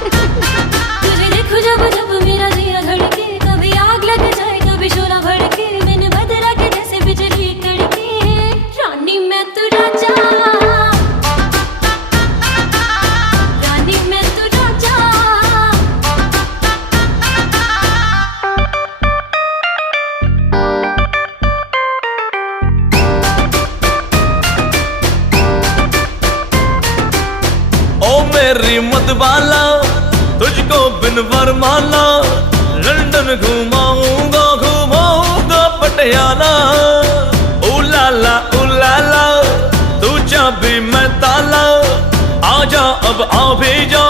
तुझे देखूं जब जब मेरा जिया धड़के, कभी आग लग जाए कभी शोला भड़के, मैंने बदला के जैसे बिजली कड़के, रानी मैं तू राजा, रानी मैं तू राजा। ओ मेरी मतवाला तुझको बिन वरमाला, लंदन घुमाऊंगा घुमाऊंगा पटियाला। उलाला उलाला तू चाबी मैं ताला, आजा अब आ भी जा